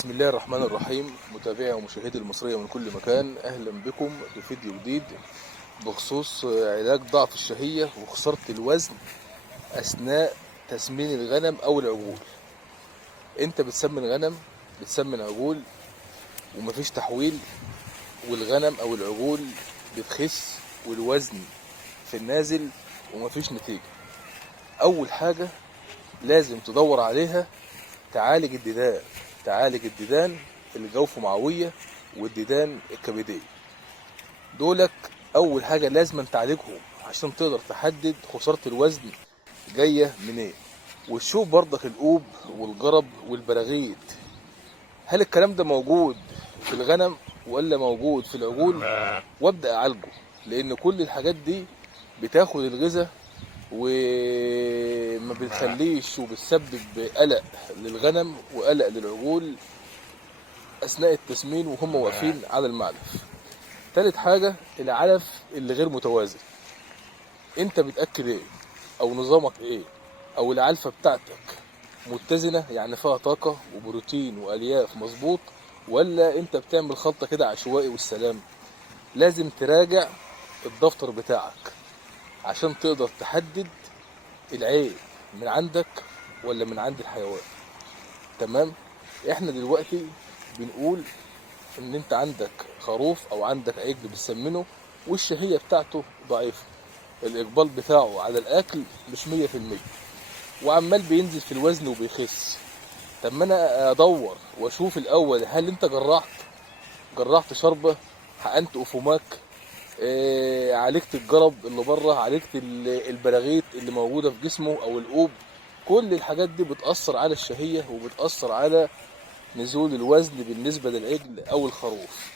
بسم الله الرحمن الرحيم. متابعي ومشاهدي المصرية من كل مكان، أهلا بكم بفيديو جديد بخصوص علاج ضعف الشهية وخسارة الوزن أثناء تسمين الغنم أو العجول. أنت بتسمن غنم، بتسمن عجول ومفيش تحويل، والغنم أو العجول بتخس والوزن في النازل ومفيش نتيجة. أول حاجة لازم تدور عليها تعالج الديدان، تعالج الديدان الجوف معوية والديدان الكبدية. دولك أول حاجة لازم تعالجهم عشان تقدر تحدد خسارة الوزن جاية منين، وتشوف برضك القوب والجرب والبراغيث، هل الكلام ده موجود في الغنم ولا موجود في العجول، وابدأ أعالجه. لأن كل الحاجات دي بتاخد الغذاء وما بتخليش وبتسبب قلق للغنم وقلق للعجول اثناء التسمين وهم واقفين على المعلف. تالت حاجة العلف اللي غير متوازن. انت بتأكل ايه او نظامك ايه، او العلفة بتاعتك متزنة يعني فيها طاقة وبروتين والياف مظبوط، ولا انت بتعمل خلطة كده عشوائي والسلام. لازم تراجع الدفتر بتاعك عشان تقدر تحدد العيب من عندك ولا من عند الحيوان. تمام. احنا دلوقتي بنقول ان انت عندك خروف او عندك عجل بتسمنه والشهية بتاعته ضعيفة، الاقبال بتاعه على الاكل مش 100%، وعمال بينزل في الوزن وبيخس. طب ما انا ادور واشوف الاول هل انت جرحت شربة، حقنت افوماك، عالجت الجرب اللي بره، عالجت البراغيث اللي موجودة في جسمه او القوب. كل الحاجات دي بتأثر على الشهية وبتأثر على نزول الوزن بالنسبة للعجل او الخروف.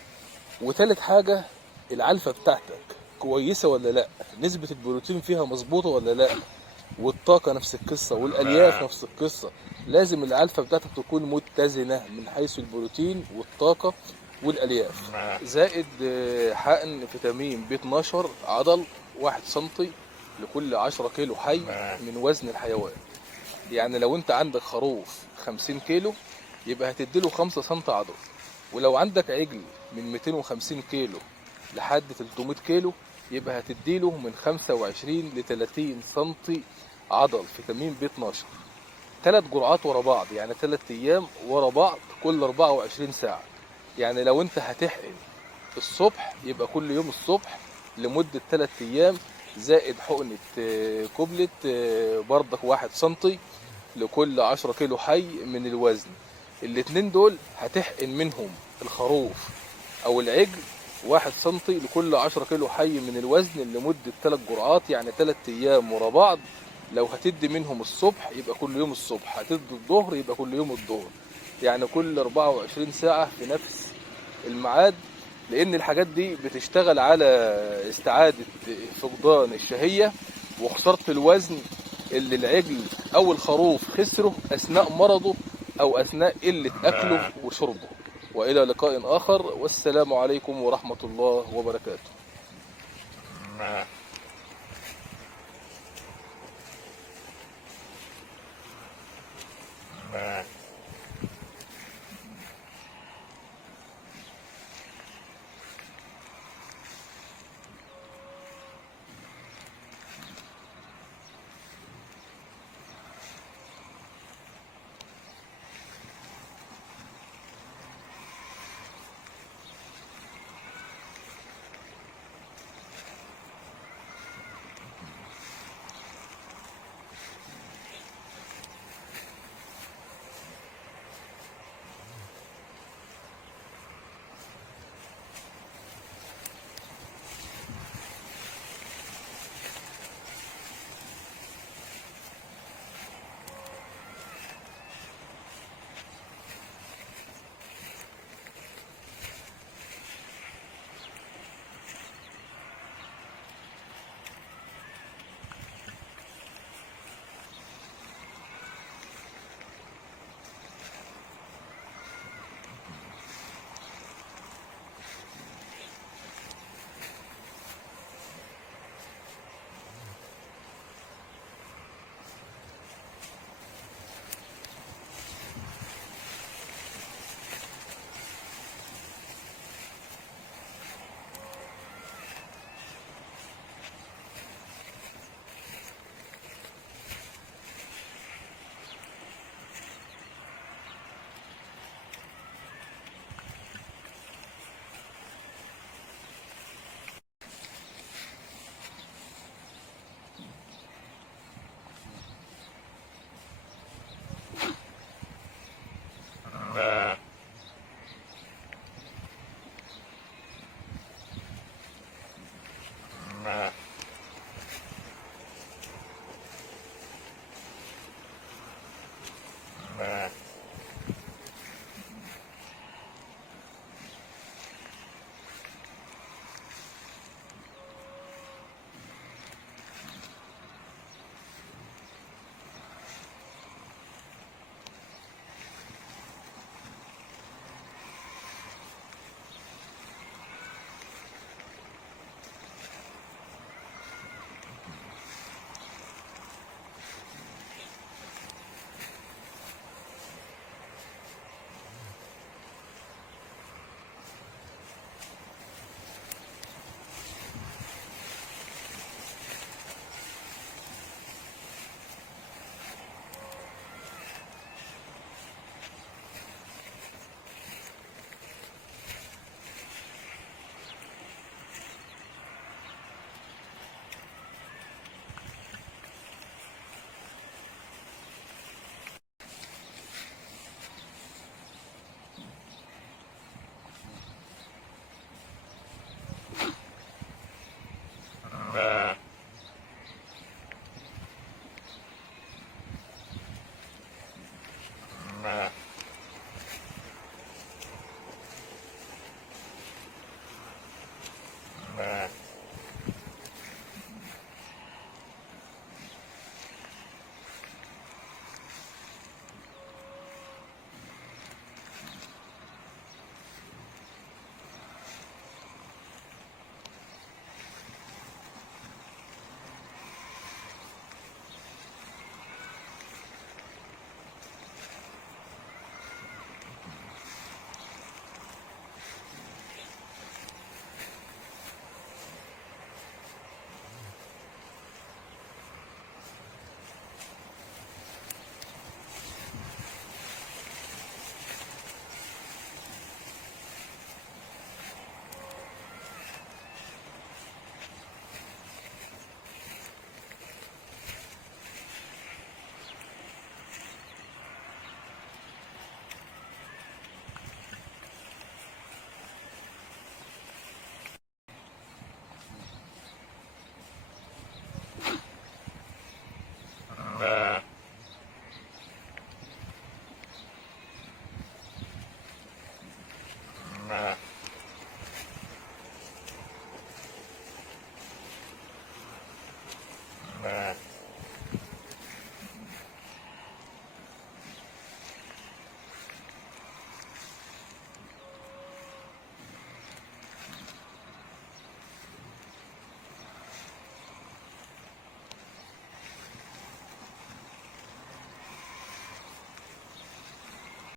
وتالت حاجة العلفة بتاعتك كويسة ولا لا، نسبة البروتين فيها مظبوطة ولا لا، والطاقة نفس القصة والألياف نفس القصة. لازم العلفة بتاعتك تكون متزنة من حيث البروتين والطاقة والألياف. زائد حقن فيتامين بي 12 عضل 1 سنتي لكل 10 كيلو حي من وزن الحيوان. يعني لو انت عندك خروف 50 كيلو يبقى هتديله 5 سنتي عضل، ولو عندك عجل من 250 كيلو لحد 300 كيلو يبقى هتديله من 25 ل 30 سنتي عضل فيتامين بي 12. 3 جرعات ورا بعض، يعني 3 ايام ورا بعض كل 24 ساعة. يعني لو انت هتحقن الصبح يبقى كل يوم الصبح لمدة 3 ايام، زائد حقنة كوبلت برضك 1 سنتي لكل 10 كيلو حي من الوزن. الاتنين دول هتحقن منهم الخروف او العجل 1 سنتي لكل 10 كيلو حي من الوزن لمدة 3 جرعات، يعني 3 ايام ورا بعض. لو هتدي منهم الصبح يبقى كل يوم الصبح، هتدي الظهر يبقى كل يوم الظهر، يعني كل 24 ساعة في نفس الميعاد. لان الحاجات دي بتشتغل على استعادة فقدان الشهية وخسارة الوزن اللي العجل او الخروف خسره اثناء مرضه او اثناء قلة اكله وشربه. والى لقاء اخر، والسلام عليكم ورحمة الله وبركاته.